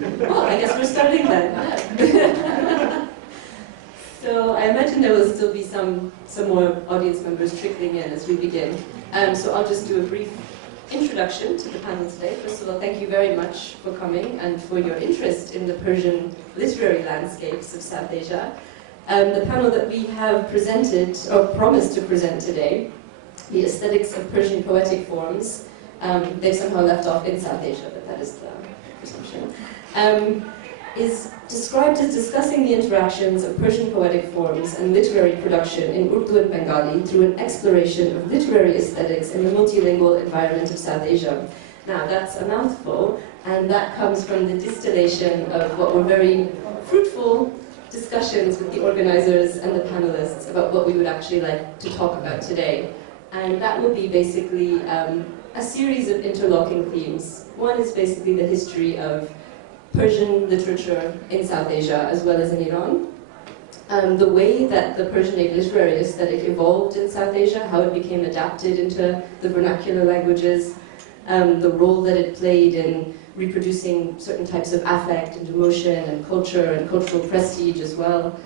Well, I guess we're starting then. So I imagine there will still be some more audience members trickling in as we begin. So I'll just do a brief introduction to the panel today. First of all, thank you very much for coming and for your interest in the Persian literary landscapes of South Asia. The panel that we have presented, or promised to present today, the aesthetics of Persian poetic forms, they've somehow left off in South Asia, but that is the presumption, is described as discussing the interactions of Persian poetic forms and literary production in Urdu and Bengali through an exploration of literary aesthetics in the multilingual environment of South Asia. Now, that's a mouthful, and that comes from the distillation of what were very fruitful discussions with the organizers and the panelists about what we would actually like to talk about today. And that will be basically a series of interlocking themes. One is basically the history of Persian literature in South Asia as well as in Iran. The way that the Persianate literary aesthetic evolved in South Asia, how it became adapted into the vernacular languages, the role that it played in reproducing certain types of affect and emotion and cultural prestige as well.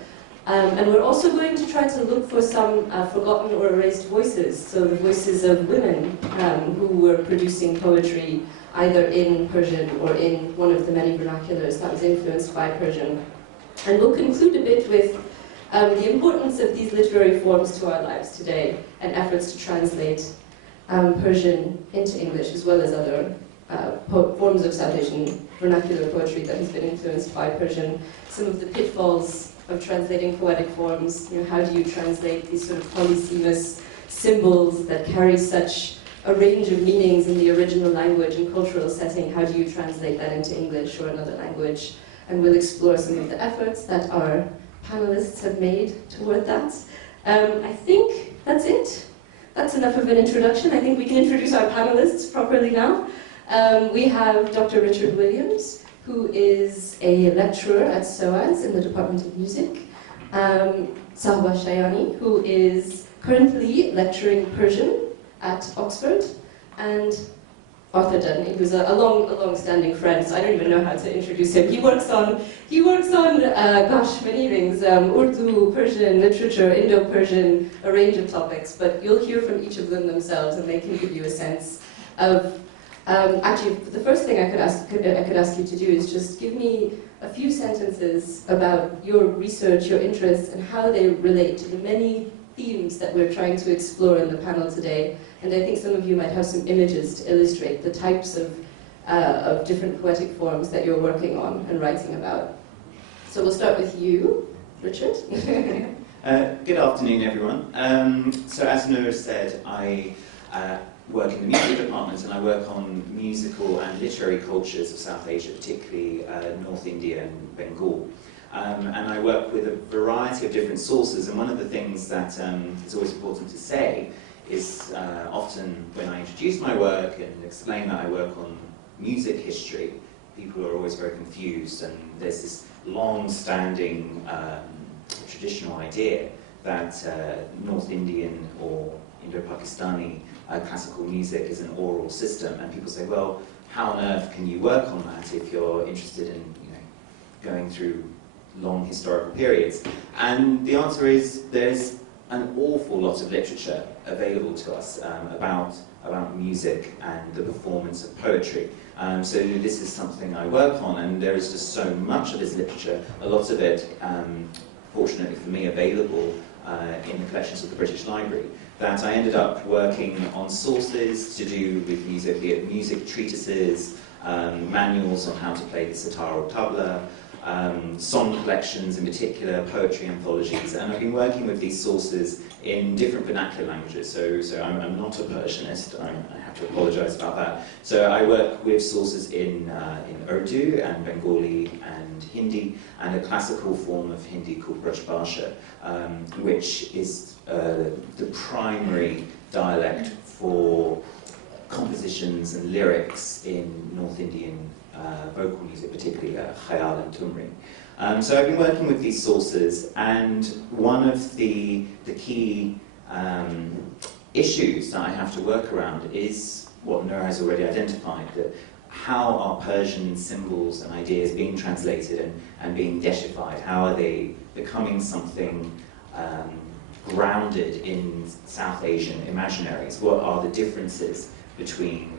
And we're also going to try to look for some forgotten or erased voices, so the voices of women who were producing poetry either in Persian or in one of the many vernaculars that was influenced by Persian. And we'll conclude a bit with the importance of these literary forms to our lives today and efforts to translate Persian into English as well as other forms of South Asian vernacular poetry that has been influenced by Persian. Some of the pitfalls of translating poetic forms, how do you translate these sort of polysemous symbols that carry such a range of meanings in the original language and cultural setting, how do you translate that into English or another language? And we'll explore some of the efforts that our panelists have made toward that. I think that's it. That's enough of an introduction. I think we can introduce our panelists properly now. We have Dr. Richard Williams, who is a lecturer at SOAS in the Department of Music. Sahba Shayani, who is currently lecturing Persian at Oxford, and Arthur Dudney, who's a long-standing friend, so I don't even know how to introduce him. He works on gosh, many things, Urdu, Persian, literature, Indo-Persian, a range of topics, but you'll hear from each of them themselves, and they can give you a sense of, actually, the first thing I could ask you to do is just give me a few sentences about your research, your interests, and how they relate to the many themes that we're trying to explore in the panel today. And I think some of you might have some images to illustrate the types of different poetic forms that you're working on and writing about. So we'll start with you, Richard. Good afternoon, everyone. So as Noor said, I work in the music department, and I work on musical and literary cultures of South Asia, particularly North India and Bengal. And I work with a variety of different sources, and one of the things that is always important to say is often when I introduce my work and explain that I work on music history, people are always very confused, and there's this long-standing traditional idea that North Indian or Indo-Pakistani classical music is an oral system, and people say, well, how on earth can you work on that if you're interested in going through long historical periods? And the answer is there's an awful lot of literature available to us about music and the performance of poetry. So this is something I work on, and there is just so much of this literature, a lot of it, fortunately for me, available in the collections of the British Library, that I ended up working on sources to do with music, be it music treatises, manuals on how to play the sitar or tabla, song collections in particular, poetry anthologies, and I've been working with these sources in different vernacular languages, so I'm not a Persianist, I have to apologise about that. So I work with sources in Urdu and Bengali and Hindi, and a classical form of Hindi called Braj Bhasha, which is the primary dialect for compositions and lyrics in North Indian vocal music, particularly Khayal and Tumri. So I've been working with these sources, and one of the key issues that I have to work around is what Noor has already identified, that how are Persian symbols and ideas being translated and being dechified? How are they becoming something grounded in South Asian imaginaries? What are the differences between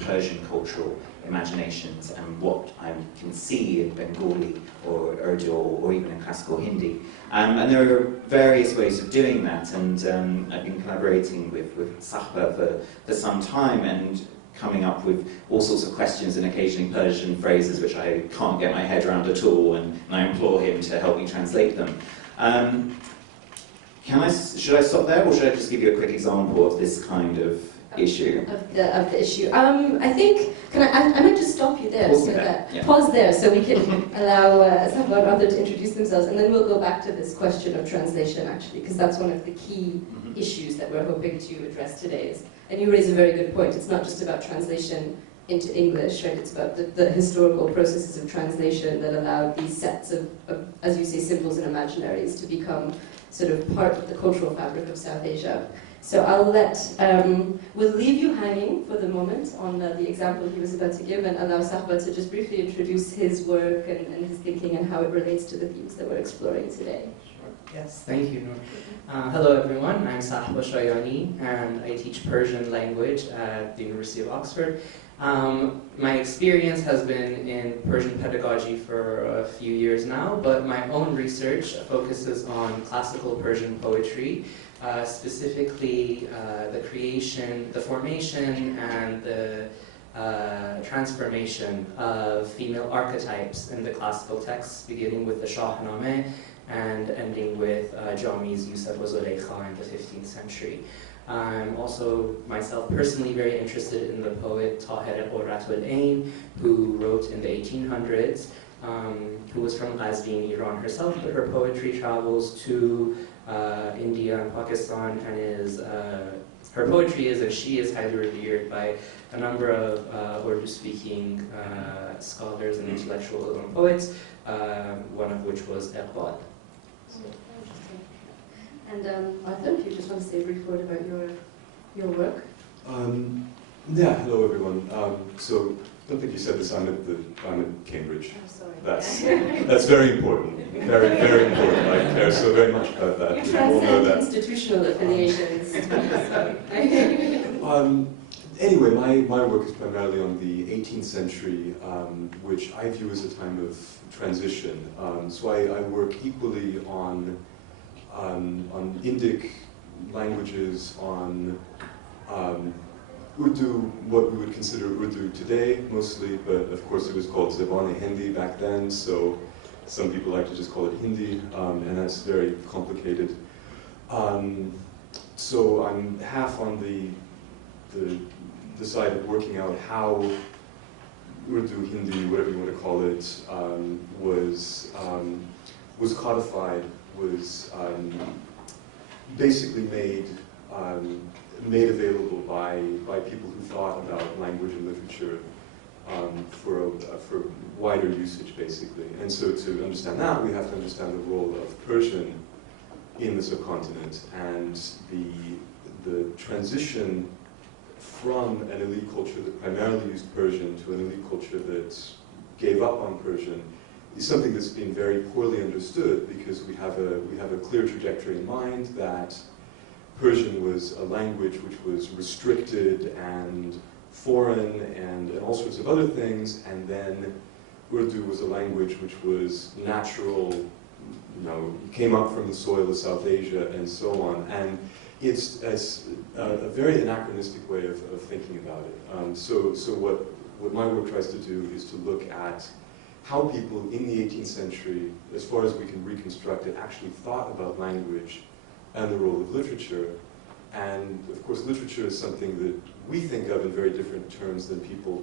Persian cultural imaginations and what I can see in Bengali or Urdu or even in classical Hindi? And there are various ways of doing that, and I've been collaborating with Sahba for some time and coming up with all sorts of questions and occasionally Persian phrases which I can't get my head around at all, and I implore him to help me translate them. Should I stop there, or should I just give you a quick example of this kind of issue? Of the issue. I think, I might just stop you there, pause there so we can allow someone other to introduce themselves, and then we'll go back to this question of translation, actually, because that's one of the key issues that we're hoping to address today. And you raise a very good point. It's not just about translation into English, right? It's about the historical processes of translation that allow these sets of, as you say, symbols and imaginaries to become sort of part of the cultural fabric of South Asia. So I'll we'll leave you hanging for the moment on the example he was about to give, and allow Sahba to just briefly introduce his work and his thinking and how it relates to the themes that we're exploring today. Yes, thank you, Noor. Hello everyone, I'm Sahba Shayani and I teach Persian language at the University of Oxford. My experience has been in Persian pedagogy for a few years now, but my own research focuses on classical Persian poetry, specifically the creation, the formation, and the transformation of female archetypes in the classical texts, beginning with the Shahnameh and ending with Jami's Yusuf wa Zulaykha in the 15th century. I'm also myself personally very interested in the poet Tahir Qurratul Ain, who wrote in the 1800s, who was from Qazvin, Iran herself, but her poetry travels to India and Pakistan, and her poetry is, and she is highly revered by a number of Urdu-speaking scholars and intellectual poets, one of which was Iqbal. And Arthur, if you just want to say a brief word about your work. Yeah, hello everyone. So I don't think you said this. I'm at Cambridge. I'm sorry. That's very important. Very, very important. I care so very much about that. You transcend institutional affiliations. Anyway, my work is primarily on the 18th century, which I view as a time of transition. So I work equally on Indic languages, on Urdu, what we would consider Urdu today, mostly, but of course it was called Zaban-e-Hindi back then, so some people like to just call it Hindi, and that's very complicated. So I'm half on the side of working out how Urdu, Hindi, whatever you want to call it, was codified, was basically made available by people who thought about language and literature for wider usage, basically. And so to understand that, we have to understand the role of Persian in the subcontinent and the transition from an elite culture that primarily used Persian to an elite culture that gave up on Persian is something that's been very poorly understood, because we have a clear trajectory in mind that Persian was a language which was restricted and foreign and all sorts of other things, and then Urdu was a language which was natural, came up from the soil of South Asia and so on. And it's a very anachronistic way of thinking about it. So what my work tries to do is to look at how people in the 18th century, as far as we can reconstruct it, actually thought about language and the role of literature. And of course, literature is something that we think of in very different terms than people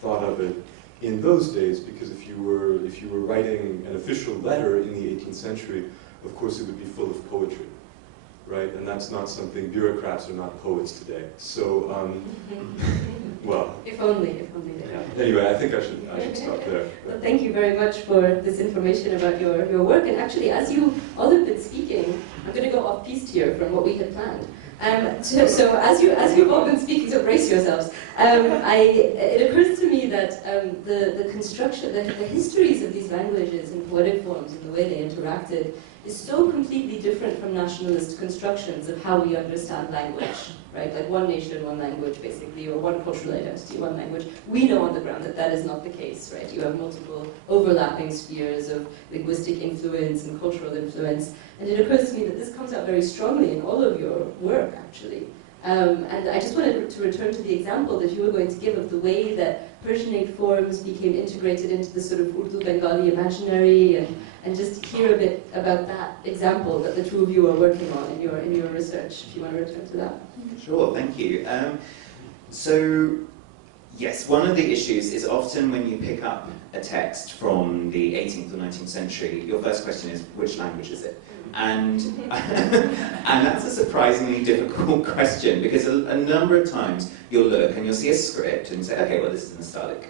thought of it in those days, because if you were writing an official letter in the 18th century, of course it would be full of poetry, right? And that's not something, bureaucrats are not poets today. So, well. If only they were. Yeah. Anyway, I think I should stop there. Well, thank you very much for this information about your work. And actually, as you all have been speaking, I'm going to go off-piste here from what we had planned. So as you've all been speaking, so brace yourselves. It occurs to me me that the construction, the histories of these languages and poetic forms and the way they interacted is so completely different from nationalist constructions of how we understand language, right? Like one nation, one language, basically, or one cultural identity, one language. We know on the ground that that is not the case, right? You have multiple overlapping spheres of linguistic influence and cultural influence. And it occurs to me that this comes out very strongly in all of your work, actually. And I just wanted to return to the example that you were going to give of the way that Persianate forms became integrated into the sort of Urdu-Bengali imaginary, and just hear a bit about that example that the two of you are working on in your research, if you want to return to that. Sure, thank you. So, yes, one of the issues is often when you pick up a text from the 18th or 19th century, your first question is, which language is it? And, and that's a surprisingly difficult question, because a number of times you'll look and you'll see a script and say, okay, well, this is Nastaliq,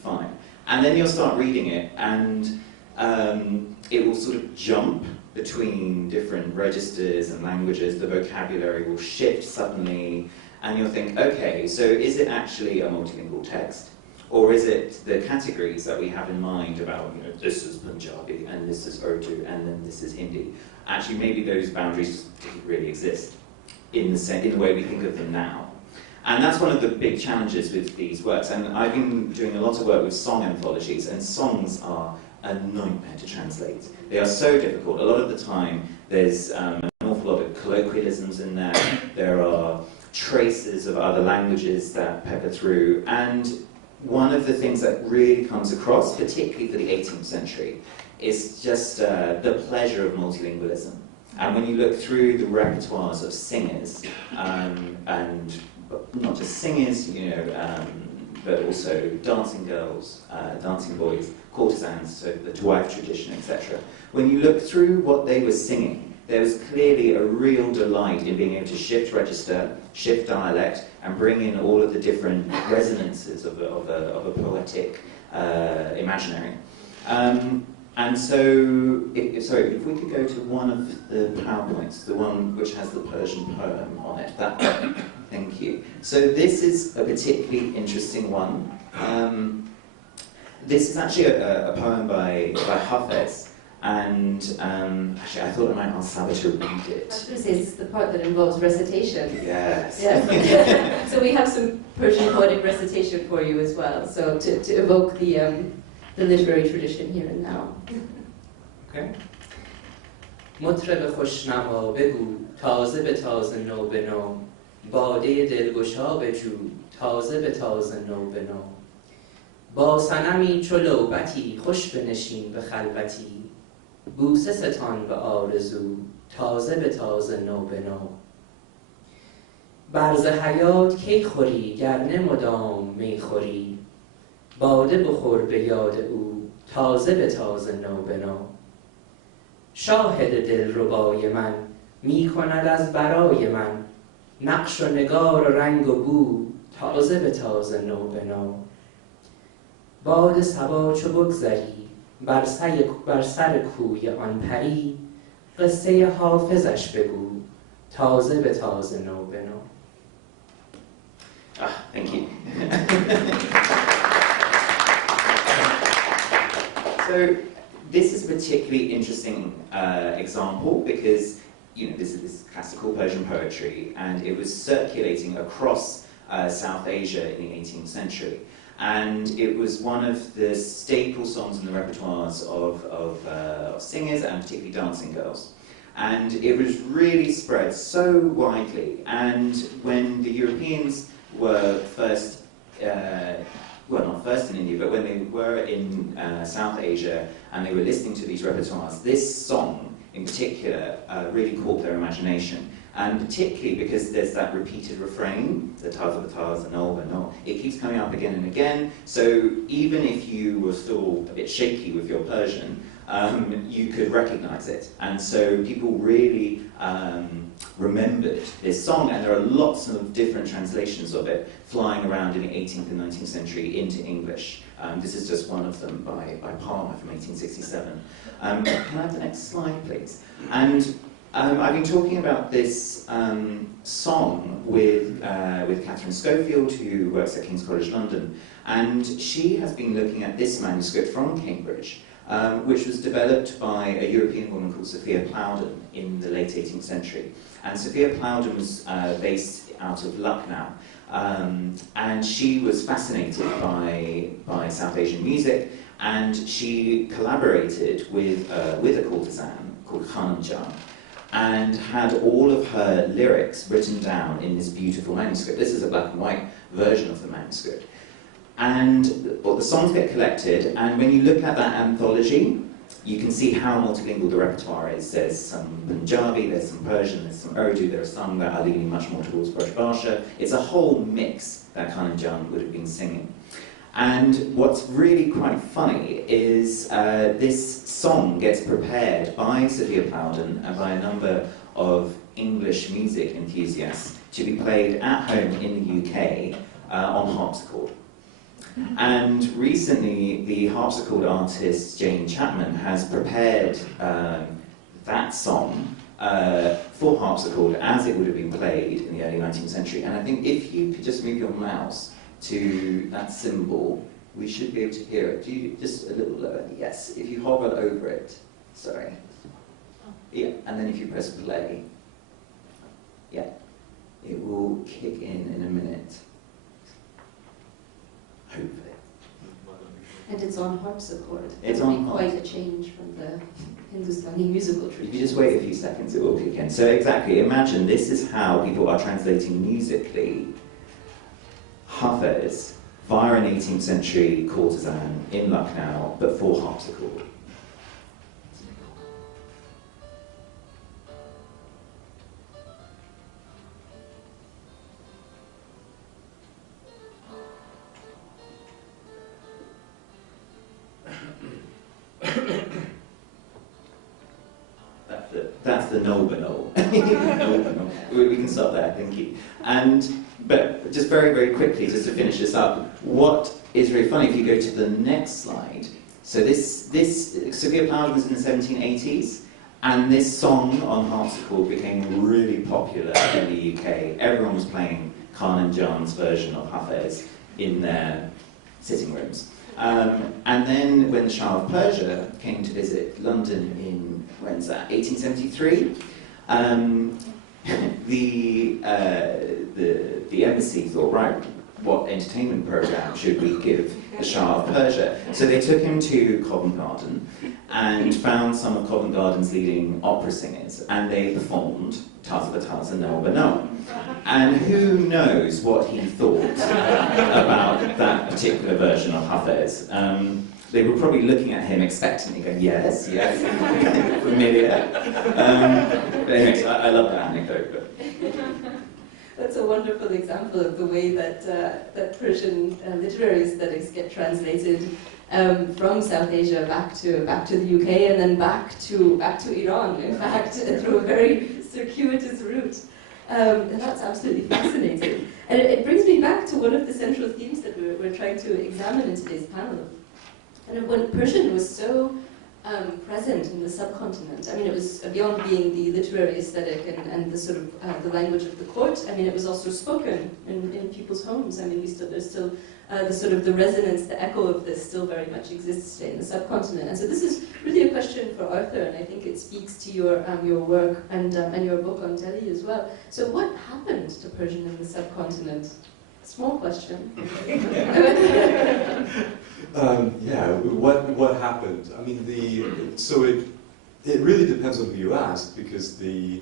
fine. And then you'll start reading it, and it will sort of jump between different registers and languages. The vocabulary will shift suddenly, and you'll think, okay, so is it actually a multilingual text? Or is it the categories that we have in mind about, you know, this is Punjabi, and this is Urdu, and then this is Hindi? Actually, maybe those boundaries didn't really exist in the way we think of them now. And that's one of the big challenges with these works. And I've been doing a lot of work with song anthologies, and songs are a nightmare to translate. They are so difficult. A lot of the time, there's an awful lot of colloquialisms in there. There are traces of other languages that pepper through. And one of the things that really comes across, particularly for the 18th century, is just the pleasure of multilingualism. And when you look through the repertoires of singers, and not just singers, you know, but also dancing girls, dancing boys, courtesans, so the Tawaif tradition, etc. When you look through what they were singing, there was clearly a real delight in being able to shift register, shift dialect, and bring in all of the different resonances of a poetic imaginary. And so, sorry, if we could go to one of the PowerPoints, the one which has the Persian poem on it, that one. Thank you. So this is a particularly interesting one. This is actually a poem by Hafez, and actually I thought I might ask Saba to read it. I was going to say, this is the part that involves recitation. Yes. Yes. So we have some Persian poetic recitation for you as well, so to evoke the literary tradition here and now. Okay. مطرب خوشنوا بگو تازه به تازه نو به نو باده دلگشا بجو تازه به تازه نو به نو با صنمی چو لوبتی خوش بنشین به خلوتی بوسه ستان به آرزو تازه به تازه نو به نو برز حیات کی خوری گر مدام می خوری باده بخور به یاد او تازه به تازه نو به نو شاهد دلربای من می کند از برای من نقش و نگار و رنگ و بو تازه به تازه نو به نو باد صبا چو بگذری بر سر کوی آن پری قصه حافظش بگو تازه به تازه نو به نو. Thank you. So this is a particularly interesting example because, you know, this is classical Persian poetry, and it was circulating across South Asia in the 18th century. And it was one of the staple songs in the repertoires of singers, and particularly dancing girls. And it was really spread so widely. And when the Europeans were first, well, not first in India, but when they were in South Asia and they were listening to these repertoires, this song in particular really caught their imagination. And particularly because there's that repeated refrain, the taz of the taz, the no, the no, it keeps coming up again and again. So even if you were still a bit shaky with your Persian, you could recognize it. And so people really remembered this song, and there are lots of different translations of it flying around in the 18th and 19th century into English. This is just one of them by Palmer from 1867. Can I have the next slide, please? And I've been talking about this song with Catherine Schofield, who works at King's College London, and she has been looking at this manuscript from Cambridge, which was developed by a European woman called Sophia Plowden in the late 18th century. And Sophia Plowden was based out of Lucknow, and she was fascinated by South Asian music, and she collaborated with a courtesan called Khanam Jan, and had all of her lyrics written down in this beautiful manuscript. This is a black and white version of the manuscript. And the songs get collected, and when you look at that anthology, you can see how multilingual the repertoire is. There's some Punjabi, there's some Persian, there's some Urdu, there are some that are leaning much more towards Braj Bhasha. It's a whole mix that Khanam Jan would have been singing. And what's really quite funny is this song gets prepared by Sophia Plowden and by a number of English music enthusiasts to be played at home in the UK on harpsichord. And recently, the harpsichord artist Jane Chapman has prepared that song for harpsichord as it would have been played in the early 19th century. And I think if you could just move your mouse to that symbol, we should be able to hear it. Do you just a little lower? Yes. If you hover over it, sorry. Yeah, and then if you press play, yeah, it will kick in a minute. Hopefully. And it's on harpsichord. It's That would on be quite a change from the Hindustani musical tradition. If you just wait a few seconds, it will kick in. So exactly, imagine this is how people are translating musically Hafiz via an 18th century courtesan in Lucknow, but for harpsichord. That's the no-but-no. We can stop there, thank you. But just very, very quickly, just to finish this up, what is very funny, if you go to the next slide, so this Sophia Plowden was in the 1780s, and this song on harpsichord became really popular in the UK. Everyone was playing Khanam Jan's version of Hafiz in their sitting rooms. And then when the Shah of Persia came to visit London in, when's that, 1873, the embassy thought, right, what entertainment program should we give the Shah of Persia? So they took him to Covent Garden and found some of Covent Garden's leading opera singers, and they performed Taz Bataz and Noah Banoa. And who knows what he thought about that particular version of Hafiz. They were probably looking at him expectantly, going, yes, yes, familiar. But anyways, I love that anecdote. That's a wonderful example of the way that that Persian literary aesthetics get translated from South Asia back to the UK and then back to Iran. In fact, through a very circuitous route, and that's absolutely fascinating. And it brings me back to one of the central themes that we're trying to examine in today's panel. And when Persian was so present in the subcontinent, I mean, it was beyond being the literary aesthetic and the sort of the language of the court. I mean, it was also spoken in people's homes. I mean, there's still the sort of the resonance, the echo of this still very much exists today in the subcontinent. And so this is really a question for Arthur, and I think it speaks to your work and your book on Delhi as well. So what happened to Persian in the subcontinent? Small question. Yeah, what happened? I mean, so it really depends on who you ask, because the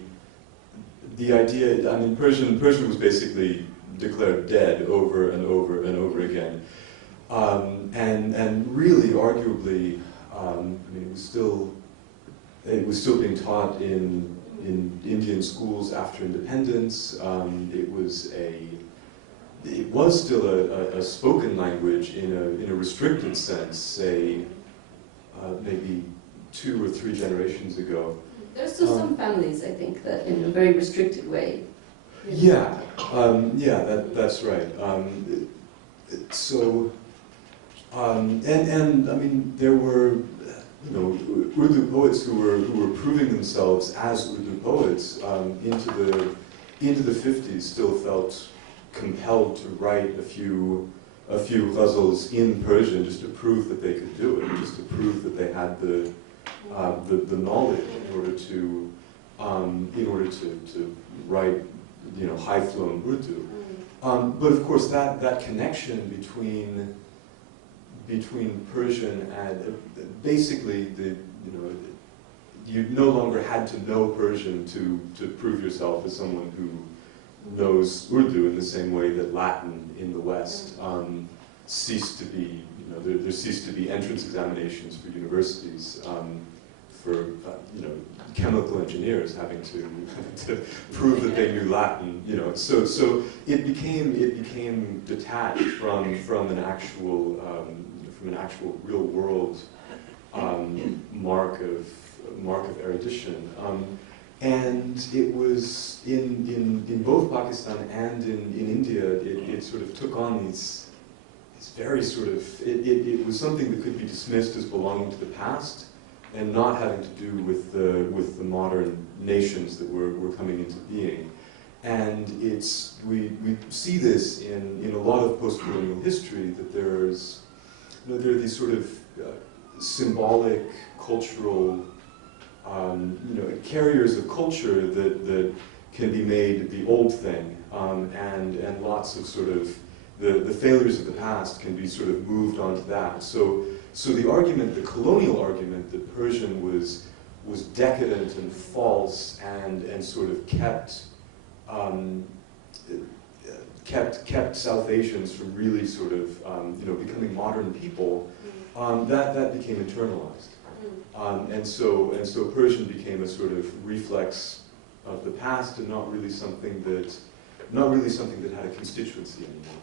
idea, I mean, Persian was basically declared dead over and over and over again, and really, arguably, I mean, it was still being taught in Indian schools after independence. It was still a spoken language in a restricted sense, say maybe 2 or 3 generations ago. There's still some families, I think, that in a very restricted way. Yeah, that's right. And I mean, there were you know, Urdu poets who were proving themselves as Urdu poets into the 50s still felt compelled to write a few ghazals in Persian just to prove that they could do it, just to prove that they had the knowledge in order to write, you know, high-flown Urdu. But of course, that connection between Persian and basically you no longer had to know Persian to prove yourself as someone who knows Urdu in the same way that Latin in the West ceased to be, you know, there ceased to be entrance examinations for universities for you know, chemical engineers having to prove that they knew Latin, you know. So it became detached from an actual real world mark of erudition. And it was in both Pakistan and in India, it sort of took on these very sort of, it was something that could be dismissed as belonging to the past and not having to do with the modern nations that were coming into being. And we see this in a lot of post-colonial history, that there's, you know, there are these sort of symbolic, cultural, you know, carriers of culture that can be made the old thing, and lots of sort of the failures of the past can be sort of moved onto that. So the argument, the colonial argument, that Persian was decadent and false and sort of kept South Asians from really sort of you know, becoming modern people, that became internalized. And so Persian became a sort of reflex of the past, and not really something that had a constituency anymore.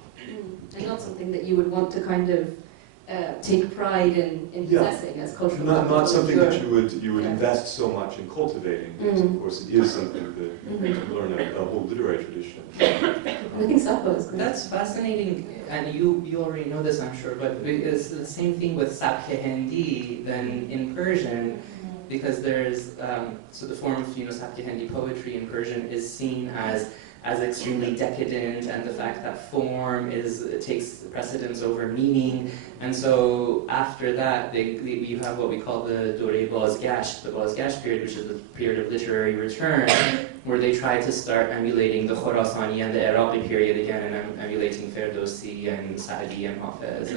And not something that you would want to kind of take pride in possessing as cultural capital. Not something that you would invest so much in cultivating, because of course it is something that you learn a whole literary tradition. I think Sappho is good. That's fascinating, and you already know this, I'm sure, but it's the same thing with Sabke Hindi than in Persian, because there's, so the form of, you know, Sabke Hindi poetry in Persian is seen as extremely decadent, and the fact that form takes precedence over meaning. And so after that, you have what we call the Dore Bazgasht, the Bazgasht period, which is the period of literary return, where they try to start emulating the Khorasani and the Iraqi period again, and emulating Ferdowsi and Sa'di and Hafez.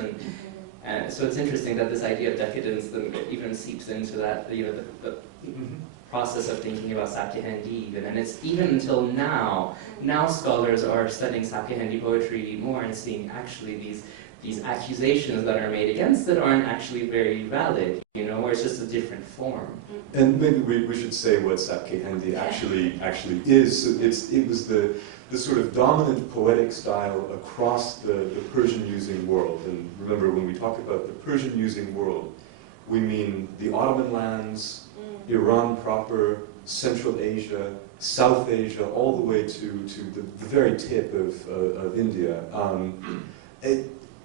And so it's interesting that this idea of decadence then even seeps into that, you know, the process of thinking about Sabke Hindi even. And it's even until now scholars are studying Sabke Hindi poetry more and seeing actually these accusations that are made against it aren't actually very valid, you know, or it's just a different form. And maybe we should say what Sabke Hindi actually is. It was the sort of dominant poetic style across the Persian using world. And remember, when we talk about the Persian using world, we mean the Ottoman lands, Iran proper, Central Asia, South Asia, all the way to the very tip of India.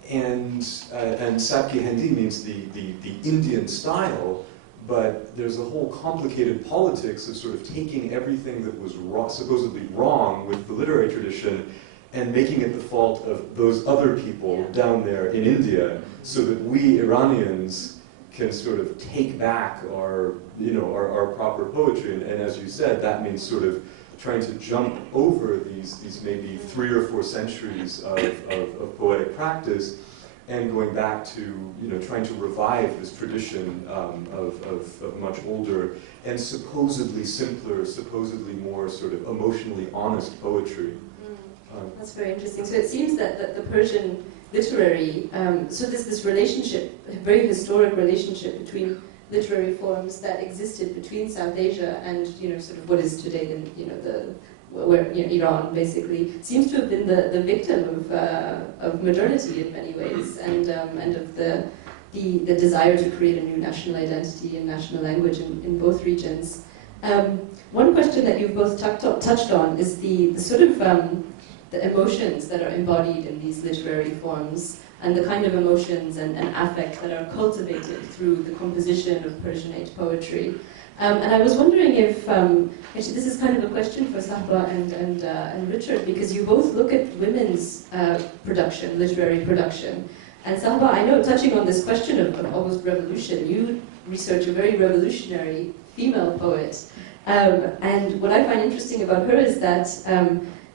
And Sabke Hindi means the Indian style, but there's a whole complicated politics of sort of taking everything that was supposedly wrong with the literary tradition and making it the fault of those other people down there in India, so that we Iranians can sort of take back our proper poetry. And as you said, that means sort of trying to jump over these maybe 3 or 4 centuries of poetic practice, and going back to, you know, trying to revive this tradition of much older and supposedly simpler, supposedly more sort of emotionally honest poetry. That's very interesting. So it seems that the Persian literary, so there's this relationship, a very historic relationship between literary forms that existed between South Asia and, you know, sort of what is today, Iran basically seems to have been the victim of modernity in many ways, and of the desire to create a new national identity and national language in both regions. One question that you've both touched on is the sort of the emotions that are embodied in these literary forms. and the kind of emotions and affect that are cultivated through the composition of Persian age poetry. And I was wondering if, actually this is kind of a question for Sahba and Richard, because you both look at women's production, literary production. And Sahba, I know, touching on this question of almost revolution, you research a very revolutionary female poet. And what I find interesting about her is that,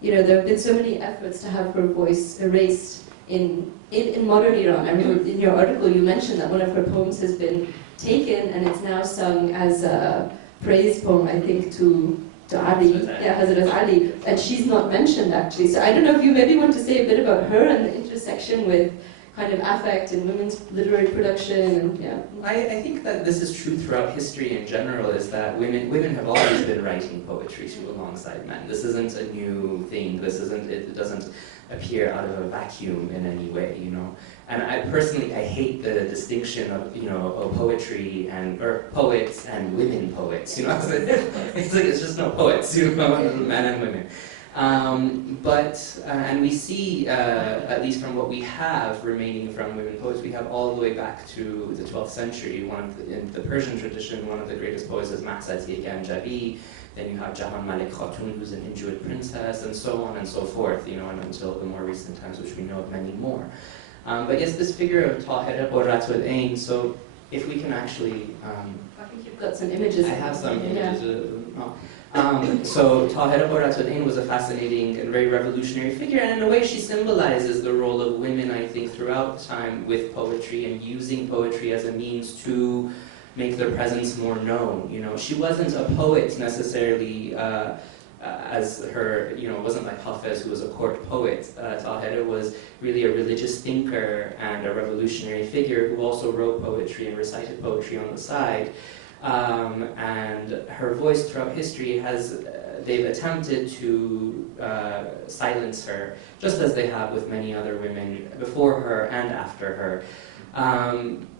there have been so many efforts to have her voice erased in modern Iran. I remember in your article you mentioned that one of her poems has been taken and it's now sung as a praise poem, I think, to Ali, Hazrat Ali, and she's not mentioned actually. So I don't know if you maybe want to say a bit about her and the intersection with kind of affect in women's literary production, and I think that this is true throughout history in general, is that women have always been writing poetry too alongside men. This isn't a new thing. It doesn't appear out of a vacuum in any way, And I personally hate the distinction of poetry or poets and women poets, It's like it's just no poets, men and women. And we see, at least from what we have remaining from women poets, we have all the way back to the 12th century. In the Persian tradition, one of the greatest poets is Mahsati Ganjavi. Then you have Jahan Malik Khatun, who's an Injuid princess, and so on and so forth, and until the more recent times, which we know of many more. But yes, this figure of Tahira Qurratul Ain, so if we can actually... I think you've got some images. I have some images. So Tahira Qurratul Ain was a fascinating and very revolutionary figure, and in a way she symbolizes the role of women, I think, throughout time with poetry and using poetry as a means to make their presence more known. She wasn't a poet necessarily as her, it wasn't like Hafez, who was a court poet. Tahira was really a religious thinker and a revolutionary figure who also wrote poetry and recited poetry on the side. And her voice throughout history they've attempted to silence her, just as they have with many other women before her and after her.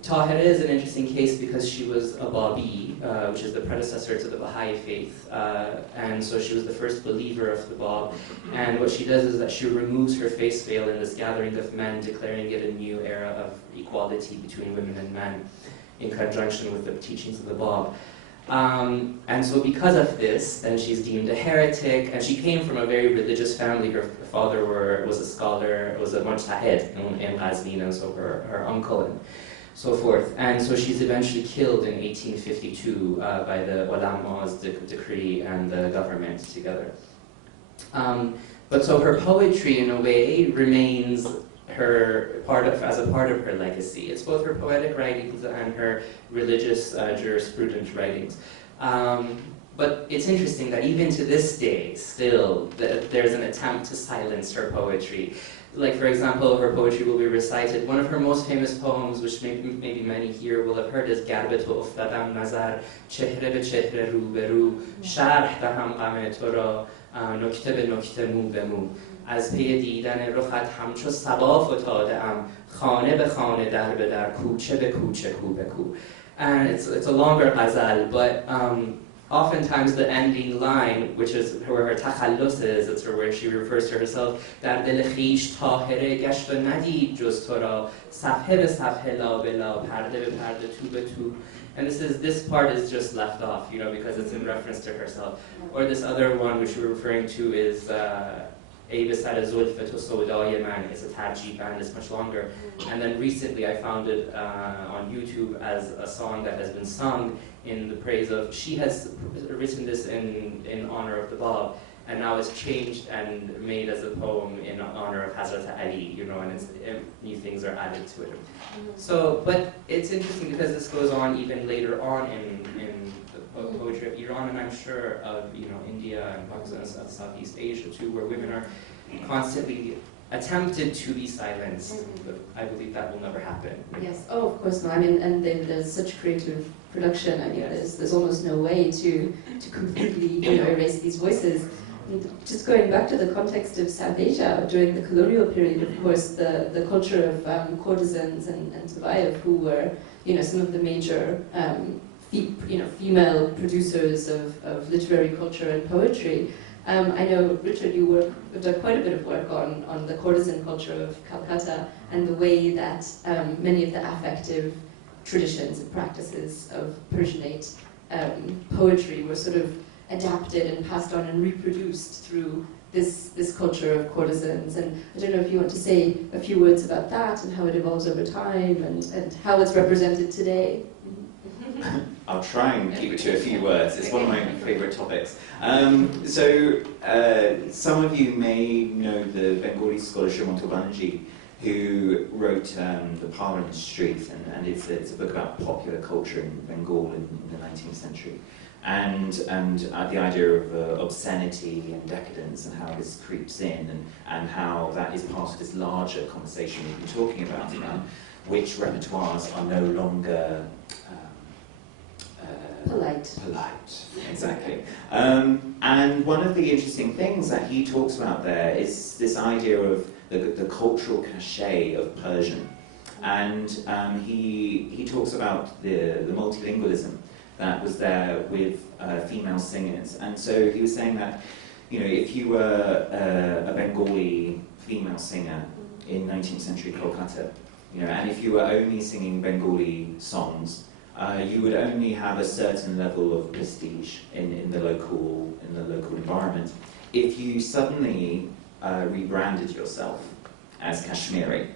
Tahira is an interesting case because she was a Babi, which is the predecessor to the Baha'i faith, and so she was the first believer of the Bab. And what she does is that she removes her face veil in this gathering of men, declaring it a new era of equality between women and men, in conjunction with the teachings of the Bab. And so because of this, then she's deemed a heretic, and she came from a very religious family. Her father was a scholar, was a mujtahid in Ghazvin, and so her uncle and so forth. And so she's eventually killed in 1852 by the ulama's decree and the government together. But so her poetry, in a way, remains as a part of her legacy. It's both her poetic writings and her religious jurisprudent writings. But it's interesting that even to this day, still, there's an attempt to silence her poetry. Like, for example, her poetry will be recited. One of her most famous poems, which maybe many here will have heard, is Garbe to uftadam nazar, chehre be chehre ru be ru, sharh daham qame to ra, nukte be nukte mu be mu. از پی دیدن رخت همچو صبا فتاده ام خانه به خانه در به در کوچه به کوچه کو به کو. And it's a longer ghazal, but oftentimes the ending line, which is where her takhallus is, it's where she refers to herself, در دل خویش طاهره گشت و ندید جز تو را صفحه به صفحه لا به لا پرده به پرده تو به تو. And this part is just left off, because it's in reference to herself. Or this other one which we're referring to is ای به سر زلف تو سودای من. It's a tarjib and it's much longer. And then recently I found it on YouTube as a song that has been sung in the praise of, she has written this in honor of the Bab, and now it's changed and made as a poem in honor of Hazrat Ali, and new things are added to it. So, but it's interesting because this goes on even later on in the poetry of Iran, and I'm sure of India and Pakistan and Southeast Asia too, where women are constantly attempted to be silenced, but I believe that will never happen. Yes, of course not. And there's such creative production. There's almost no way to completely erase these voices. And just going back to the context of South Asia, during the colonial period, of course, the culture of courtesans and Tabayab, who were some of the major female producers of literary culture and poetry, I know, Richard, you've done quite a bit of work on the courtesan culture of Calcutta and the way that many of the affective traditions and practices of Persianate poetry were sort of adapted and passed on and reproduced through this culture of courtesans. And I don't know if you want to say a few words about that and how it evolves over time and how it's represented today. I'll try and keep it to a few words. It's one of my favourite topics. Some of you may know the Bengali scholar Shumanta Banerjee, who wrote The Parliament Street, and it's a book about popular culture in Bengal in the 19th century. And the idea of obscenity and decadence and how this creeps in and how that is part of this larger conversation we've been talking about which repertoires are no longer polite. Exactly. And one of the interesting things that he talks about there is this idea of the cultural cachet of Persian. And he talks about the multilingualism that was there with female singers. And so he was saying that, if you were a Bengali female singer in 19th century Kolkata, and if you were only singing Bengali songs, you would only have a certain level of prestige in the local environment. If you suddenly rebranded yourself as Kashmiri,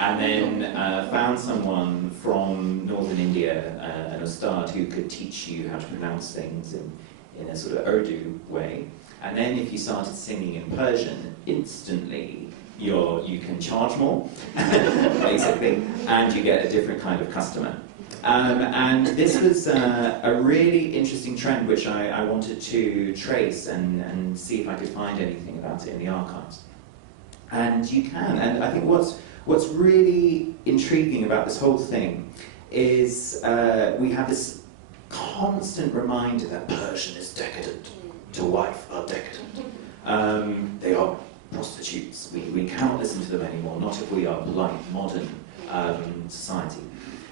and then found someone from northern India, an ustad, who could teach you how to pronounce things in a sort of Urdu way, and then if you started singing in Persian, instantly you can charge more, basically, and you get a different kind of customer. And this was a really interesting trend which I wanted to trace and see if I could find anything about it in the archives. And you can, and I think what's really intriguing about this whole thing is we have this constant reminder that Persian is decadent, to wife are decadent. They are prostitutes. We cannot listen to them anymore, not if we are polite, modern society.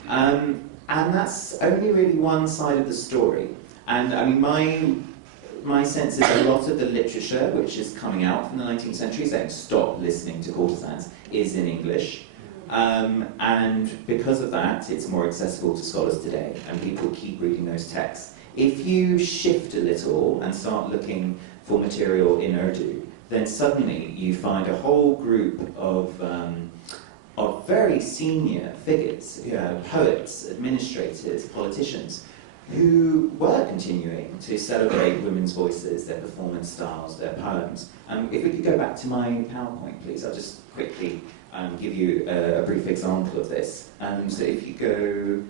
And that's only really one side of the story. And I mean, my sense is a lot of the literature which is coming out from the 19th century saying stop listening to courtesans is in English. And because of that, it's more accessible to scholars today, and people keep reading those texts. If you shift a little and start looking for material in Urdu, then suddenly you find a whole group of very senior figures, poets, administrators, politicians, who were continuing to celebrate women's voices, their performance styles, their poems. If we could go back to my PowerPoint, please, I'll just quickly give you a brief example of this. So if you go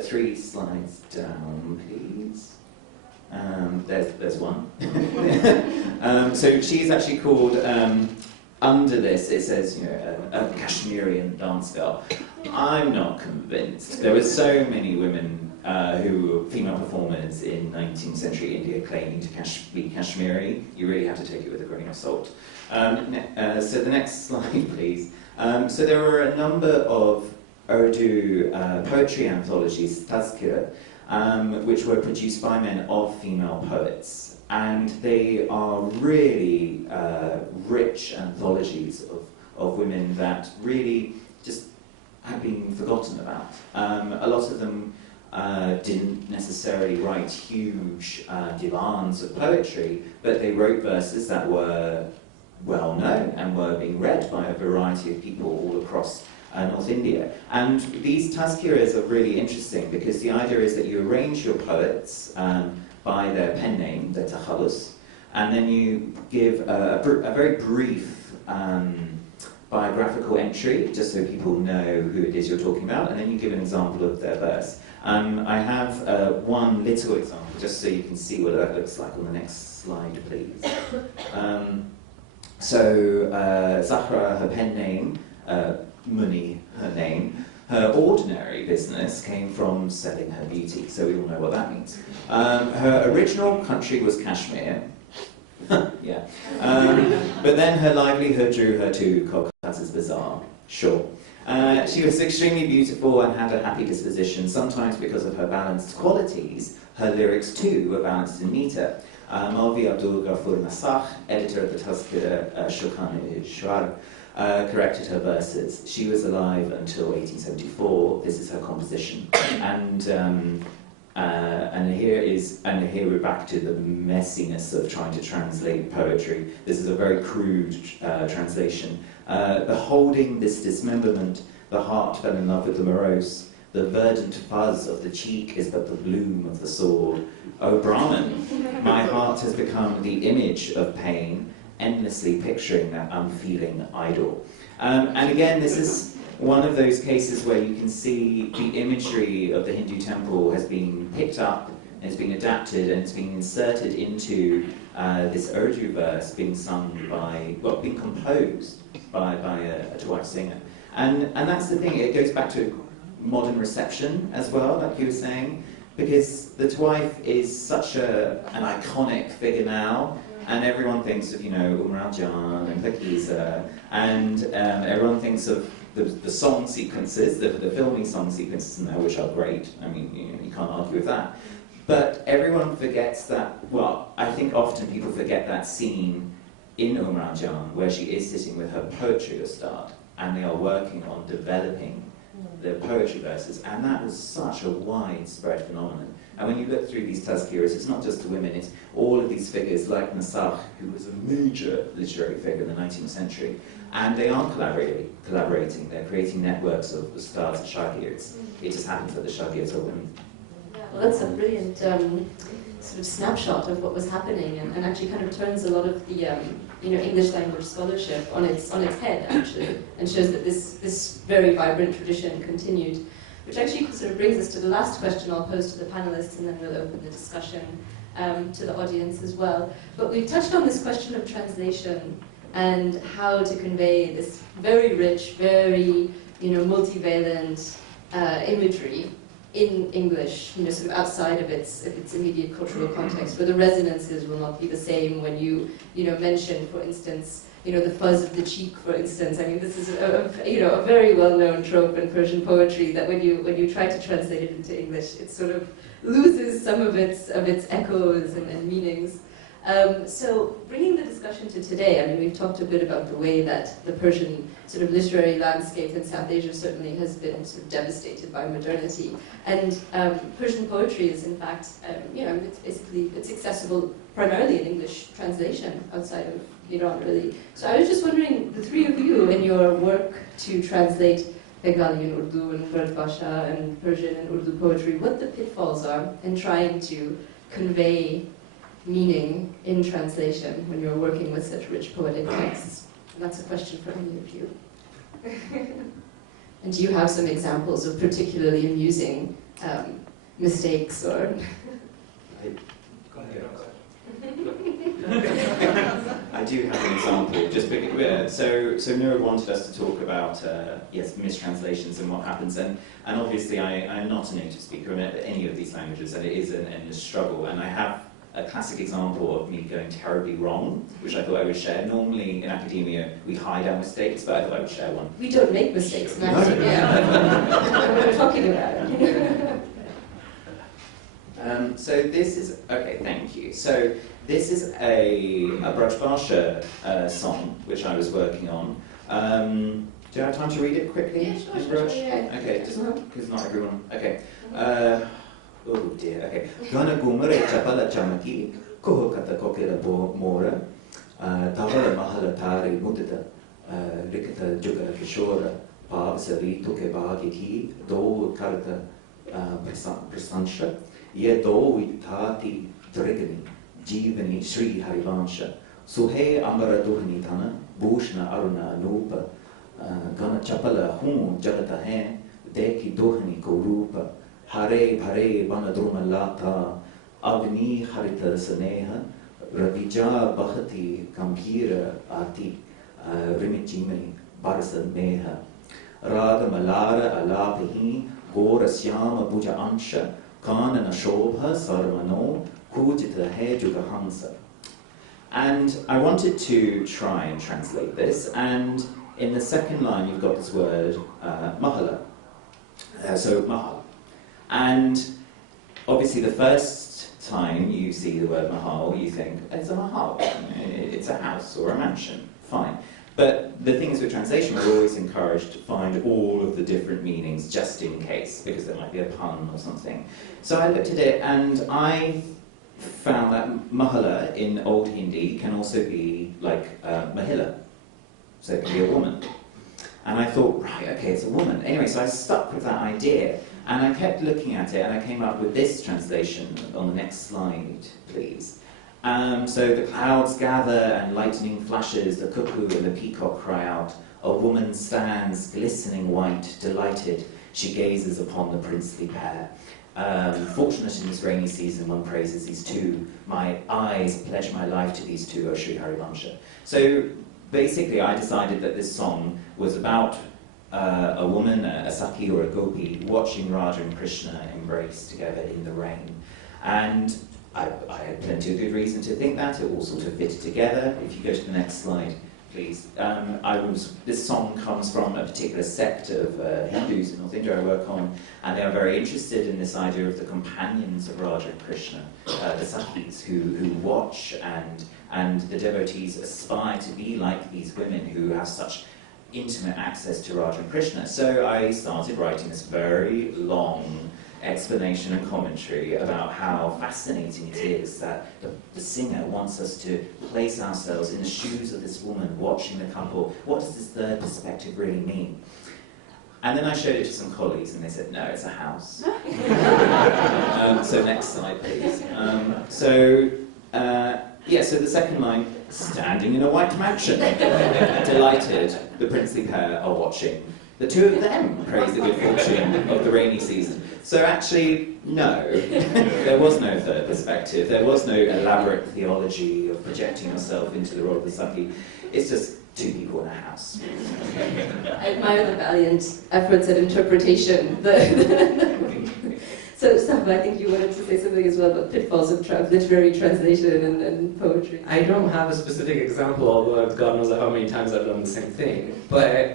3 slides down, please. There's one. So she's actually called, under this, it says, a Kashmirian dance girl. I'm not convinced. There were so many women who were female performers in 19th century India claiming to be Kashmiri. You really have to take it with a grain of salt. So the next slide, please. So there were a number of Urdu poetry anthologies, tazkir, which were produced by men of female poets. And they are really rich anthologies of women that really just have been forgotten about. A lot of them didn't necessarily write huge divans of poetry, but they wrote verses that were well known and were being read by a variety of people all across North India. And these tazkiras are really interesting because the idea is that you arrange your poets by their pen name, their takhallus, and then you give a very brief biographical entry, just so people know who it is you're talking about, and then you give an example of their verse. I have one little example, just so you can see what that looks like on the next slide, please. Zahra, her pen name, Muni, her name, her ordinary business came from selling her beauty, so we all know what that means. Her original country was Kashmir, yeah. But then her livelihood drew her to Kolkata's bazaar, sure. She was extremely beautiful and had a happy disposition, sometimes because of her balanced qualities. Her lyrics too were balanced in meter. Malvi Abdul Ghafur Nasakh, editor of the Tazkira Shukhan-e-Shwar, corrected her verses. She was alive until 1874. This is her composition, and here we're back to the messiness of trying to translate poetry. This is a very crude translation. Beholding this dismemberment, the heart fell in love with the morose. The verdant fuzz of the cheek is but the bloom of the sword. O Brahman, my heart has become the image of pain, endlessly picturing that unfeeling idol. And again, this is one of those cases where you can see the imagery of the Hindu temple has been picked up, and it's been adapted, and it's been inserted into this Urdu verse being sung by, well, being composed by a Tawaif singer. And that's the thing, it goes back to modern reception as well, like you were saying, because the Tawaif is such an iconic figure now, and everyone thinks of, Umar Jan and Pakiza, and everyone thinks of the song sequences, the filming song sequences now, which are great. I mean, you can't argue with that. But everyone forgets that, well, I think often people forget that scene in Umar Jan, where she is sitting with her poetry ustad, and they are working on developing the poetry verses, and that was such a widespread phenomenon. And when you look through these tazkiras, it's not just the women, it's all of these figures like Nasakh, who was a major literary figure in the 19th century, and they are collaborating, they're creating networks of ustads and shagirs. It just happens that the shagirs are women. Well, that's a brilliant sort of snapshot of what was happening, and actually kind of turns a lot of the English language scholarship on its head, actually, and shows that this very vibrant tradition continued. Which actually sort of brings us to the last question I'll pose to the panelists, and then we'll open the discussion to the audience as well. But we've touched on this question of translation and how to convey this very rich, very multivalent imagery in English, sort of outside of its immediate cultural context, where the resonances will not be the same when you mention, for instance, the fuzz of the cheek, for instance. I mean, this is a very well-known trope in Persian poetry, that when you try to translate it into English, it sort of loses some of its echoes and meanings. So bringing the discussion to today, I mean, we've talked a bit about the way that the Persian sort of literary landscape in South Asia certainly has been sort of devastated by modernity. And Persian poetry is, in fact, it's accessible primarily in English translation outside of Iran, really. So I was just wondering, the three of you, in your work to translate Bengali and Urdu and Urdu Basha and Persian and Urdu poetry, what the pitfalls are in trying to convey meaning in translation when you're working with such rich poetic texts? And that's a question for any of you. And do you have some examples of particularly amusing mistakes or... I do have an example. Just because, so Noor wanted us to talk about mistranslations and what happens, and obviously I am not a native speaker in any of these languages, and it is an endless struggle. And I have a classic example of me going terribly wrong, which I thought I would share. Normally in academia we hide our mistakes, but I thought I would share one. We don't make mistakes in academia. We're talking about it. So this is, okay, thank you. So this is a Braj Basha song which I was working on. Do you have time to read it quickly? Yeah, sure. Okay, just because not everyone. Okay. Oh dear. Okay. Gana gumare chapala chamaki koho kata kokera bo mora tavara mahala tari mudita rikata jugara kishora pav sari tuke bhagi ki do karta prasansha ye do vitati drigani jivani Sri Harivansha suhe amara durni thana bhushna aruna anupa gana chapala hun jagata hai deki durni ko rupa Hare bhare banadrumalata agni harita saneha ravija bhakti gambhira ati rimichimani barasa meha raga malara alapahi gorasyama bhuja ansha kanana shobha sarvano kujita hai jugahamsa. And I wanted to try and translate this, and in the second line you've got this word mahala. So mahala. And obviously the first time you see the word mahal, you think, it's a mahal, it's a house or a mansion, fine. But the thing is with translation, we're always encouraged to find all of the different meanings just in case, because there might be a pun or something. So I looked at it and I found that mahala in Old Hindi can also be like mahila, so it can be a woman. And I thought, right, okay, it's a woman. Anyway, so I stuck with that idea, and I kept looking at it, and I came up with this translation on the next slide, please. So the clouds gather and lightning flashes, the cuckoo and the peacock cry out. A woman stands, glistening white, delighted. She gazes upon the princely pair. Fortunate in this rainy season, one praises these two. My eyes pledge my life to these two, O Sri Harivansha. So basically, I decided that this song was about a woman, a Saki or a Gopi, watching Radha and Krishna embrace together in the rain. And I had plenty of good reason to think that. It all sort of fitted together. If you go to the next slide, please. This song comes from a particular sect of Hindus in North India I work on, and they are very interested in this idea of the companions of Radha and Krishna, the Sakis, who watch, and the devotees aspire to be like these women who have such intimate access to Radha and Krishna. So I started writing this very long explanation and commentary about how fascinating it is that the singer wants us to place ourselves in the shoes of this woman watching the couple. What does this third perspective really mean? And then I showed it to some colleagues and they said, no, it's a house. So next slide, please. So the second line, standing in a white mansion. Delighted, the princely pair are watching. The two of them praise the good fortune of the rainy season. So actually, no, there was no third perspective. There was no elaborate theology of projecting yourself into the role of the Saki. It's just two people in a house. I admire the valiant efforts at interpretation. So, Safa, I think you wanted to say something as well about pitfalls of literary translation and poetry. I don't have a specific example, although God knows how many times I've done the same thing. But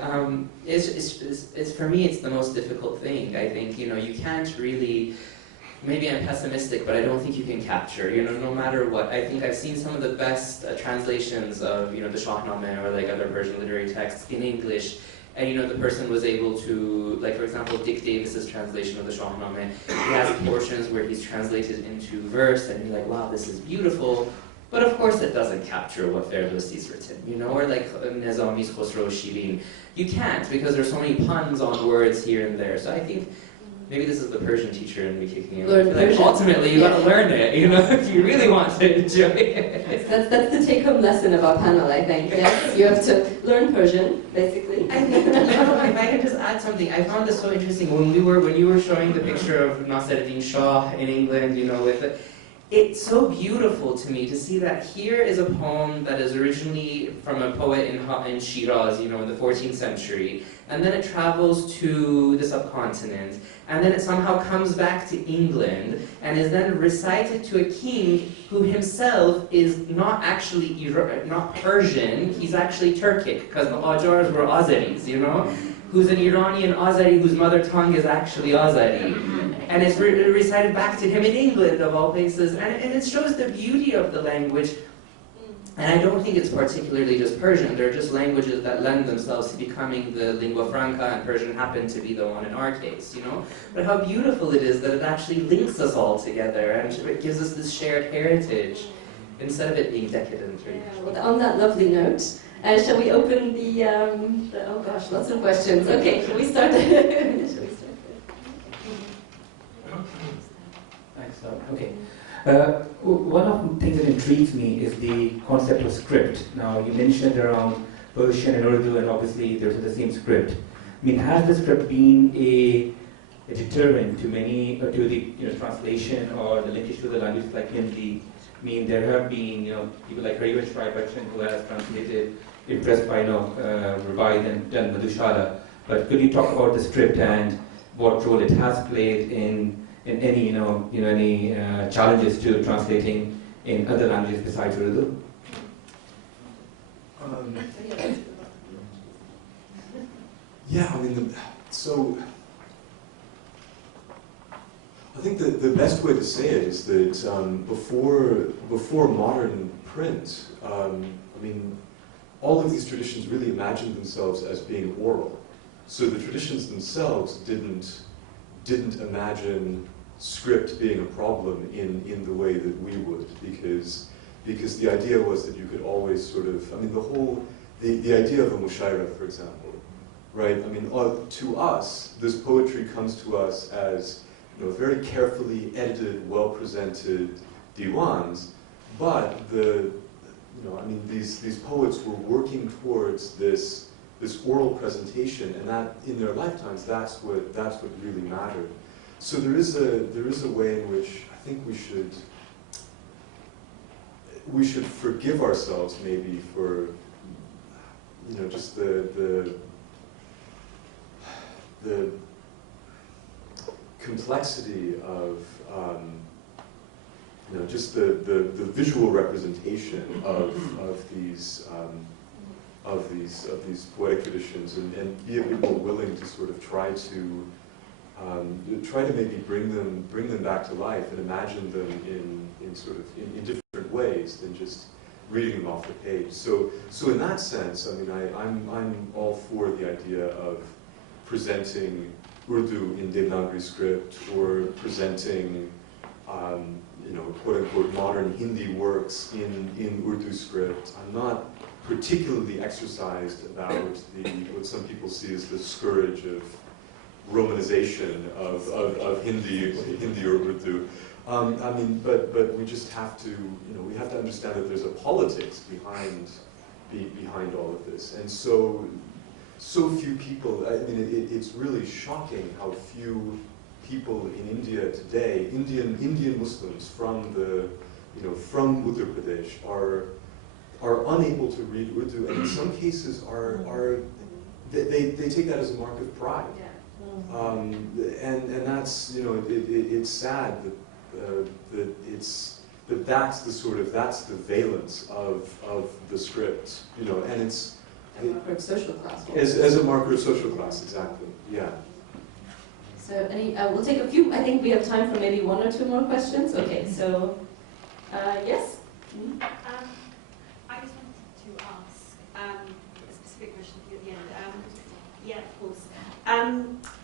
it's for me, it's the most difficult thing. I think, you can't really, maybe I'm pessimistic, but I don't think you can capture, no matter what. I think I've seen some of the best translations of, the Shahnameh or like other Persian literary texts in English. And the person was able to, like for example, Dick Davis's translation of the Shahnameh, he has portions where he's translated into verse, and you're like, wow, this is beautiful. But of course it doesn't capture what Ferdowsi's written, or like Nizami's Khosrow Shirin. You can't, because there's so many puns on words here and there. So I think maybe this is the Persian teacher in me kicking in. Learn Persian. Ultimately, you gotta learn it, if you really want to enjoy it. That's the take-home lesson of our panel, I think. Yes, you have to learn Persian, basically. I think, if I can just add something, I found this so interesting when you were showing the picture of Nasruddin Shah in England, it's so beautiful to me to see that here is a poem that is originally from a poet in Shiraz, in the 14th century, and then it travels to the subcontinent, and then it somehow comes back to England, and is then recited to a king who himself is not actually not Persian, he's actually Turkic, because the Qajars were Azeris, who's an Iranian Azeri whose mother tongue is actually Azeri. And it's recited back to him in England, of all places, and it shows the beauty of the language. And I don't think it's particularly just Persian. They're just languages that lend themselves to becoming the lingua franca, and Persian happened to be the one in our case, But how beautiful it is that it actually links us all together, and it gives us this shared heritage, instead of it being decadent. Well, on that lovely note, shall we open the oh gosh, lots of questions. Okay, shall we start? Thanks. Okay. One of the things that intrigues me is the concept of script. Now, you mentioned around Persian and Urdu, and obviously there's the same script. I mean, has the script been a deterrent to to the translation or the linkage to the language like Hindi? I mean, there have been people like Harivansh Rai Bachchan who has translated, impressed by revised and done Madhushala. But could you talk about the script and what role it has played in any any challenges to translating in other languages besides Urdu? Yeah, I mean, so I think the best way to say it is that before modern print, I mean, all of these traditions really imagined themselves as being oral. So the traditions themselves didn't imagine script being a problem in the way that we would, because the idea was that you could always sort of, I mean, the idea of a mushaira, for example, right? I mean, to us, this poetry comes to us as, you know, very carefully edited, well-presented diwans, but I mean, these poets were working towards this oral presentation, and that in their lifetimes, that's what really mattered. So there is a way in which I think we should forgive ourselves maybe for, you know, just the complexity of, you know, just the visual representation of these poetic traditions, and be a bit more willing to sort of try to maybe bring them back to life and imagine them in different ways than just reading them off the page. So in that sense, I mean, I'm all for the idea of presenting Urdu in Devanagari script, or presenting you know, quote unquote modern Hindi works in Urdu script. I'm not particularly exercised about what some people see as the scourge of romanization of Hindi or Urdu. I mean, but we just have to, you know, we have to understand that there's a politics behind all of this, and so few people. I mean, it's really shocking how few people in India today, Indian Muslims from from Uttar Pradesh, are unable to read Urdu, and in some cases they take that as a mark of pride. Yeah. And that's, you know, it's sad that that's the valence of the script, you know, and it's a marker of social class. As a marker of social class, exactly. Yeah. So we'll take a few. I think we have time for maybe one or two more questions. Okay. So yes. Mm-hmm. I just wanted to ask a specific question for you at the end. Yeah, of course.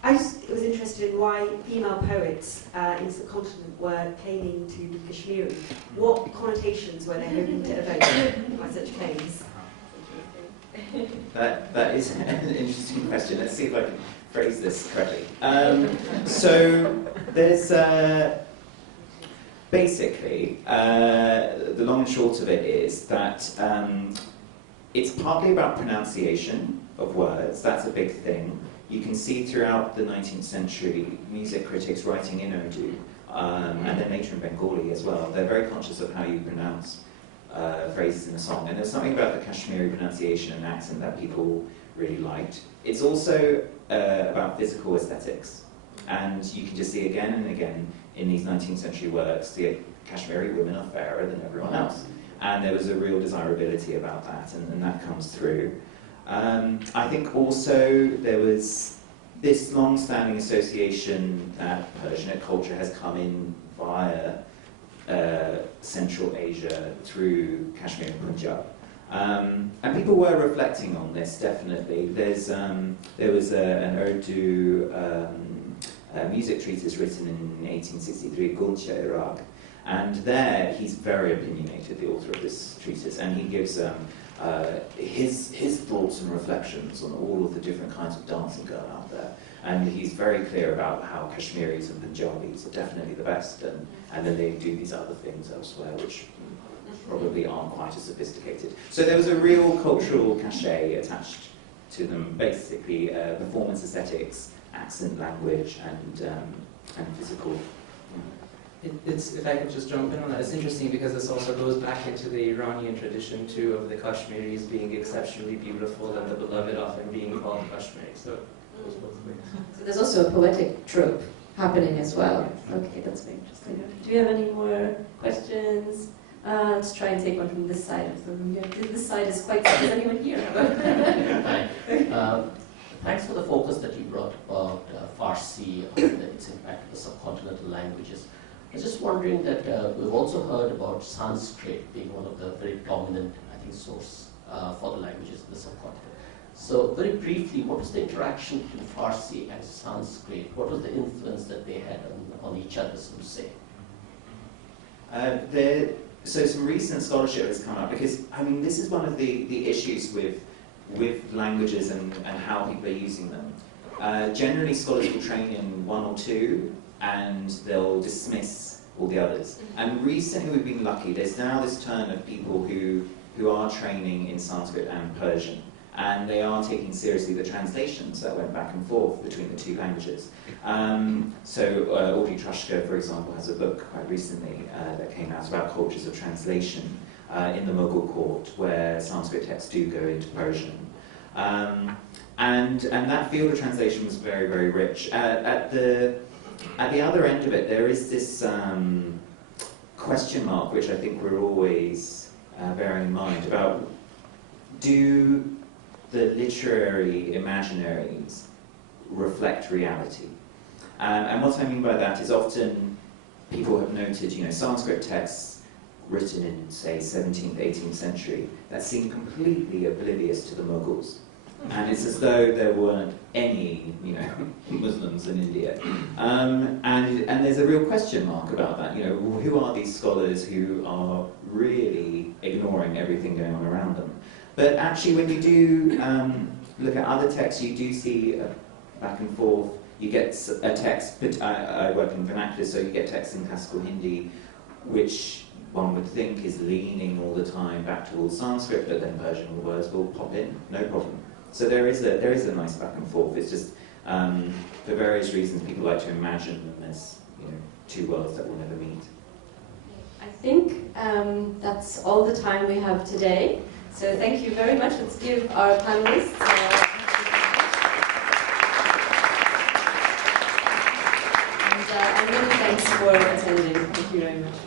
I just was interested in why female poets in the subcontinent were claiming to be Kashmiri. What connotations were they hoping to evoke by such claims? That is an interesting question. Let's see if I can phrase this correctly. So there's basically the long and short of it is that it's partly about pronunciation of words. That's a big thing. You can see throughout the 19th century music critics writing in Urdu, and then later in Bengali as well. They're very conscious of how you pronounce phrases in a song. And there's something about the Kashmiri pronunciation and accent that people really liked. It's also about physical aesthetics. And you can just see again and again in these 19th century works, the Kashmiri women are fairer than everyone else. And there was a real desirability about that, and that comes through. I think also there was this long-standing association that Persian culture has come in via Central Asia through Kashmir and Punjab. And people were reflecting on this, definitely. There was an Urdu music treatise written in 1863, Gulcha Iraq, and there he's very opinionated, the author of this treatise, and he gives his thoughts and reflections on all of the different kinds of dancing going out there. And he's very clear about how Kashmiris and Punjabis are definitely the best, and then they do these other things elsewhere which probably aren't quite as sophisticated. So there was a real cultural cachet attached to them, basically performance aesthetics, accent, language, and physical. If I could just jump in on that, it's interesting because this also goes back into the Iranian tradition too of the Kashmiris being exceptionally beautiful and the beloved often being called Kashmiri. So there's also a poetic trope happening as well. Okay, that's very interesting. Do you have any more questions? Let's try and take one from this side of the room. This side is quite. Is anyone here? Thanks for the focus that you brought about Farsi and its impact on the subcontinental languages. I was just wondering that we've also heard about Sanskrit being one of the very dominant, I think, source for the languages in the subcontinent. So very briefly, what was the interaction between Farsi and Sanskrit? What was the influence that they had on each other, so to say? So some recent scholarship has come up because, I mean, this is one of the issues with languages and how people are using them. Generally, scholars will train in one or two, and they'll dismiss all the others. And recently we've been lucky. There's now this turn of people who are training in Sanskrit and Persian, and they are taking seriously the translations that went back and forth between the two languages. Audrey Trushka, for example, has a book quite recently that came out about cultures of translation in the Mughal court, where Sanskrit texts do go into Persian. And that field of translation was very, very rich. At the other end of it, there is this question mark, which I think we're always bearing in mind, about do the literary imaginaries reflect reality? And what I mean by that is often people have noted, Sanskrit texts written in, say, 17th, 18th century that seem completely oblivious to the Mughals. And it's as though there weren't any, Muslims in India. And there's a real question mark about that. Who are these scholars who are really ignoring everything going on around them? But actually, when you do look at other texts, you do see back and forth. You get a text, but I work in vernacular, so you get text in classical Hindi, which one would think is leaning all the time back towards Sanskrit, but then Persian words will pop in, no problem. So there is a nice back and forth. It's just for various reasons people like to imagine them as two worlds that will never meet. I think that's all the time we have today. So thank you very much. Let's give our panelists. And many thanks for attending. Thank you very much.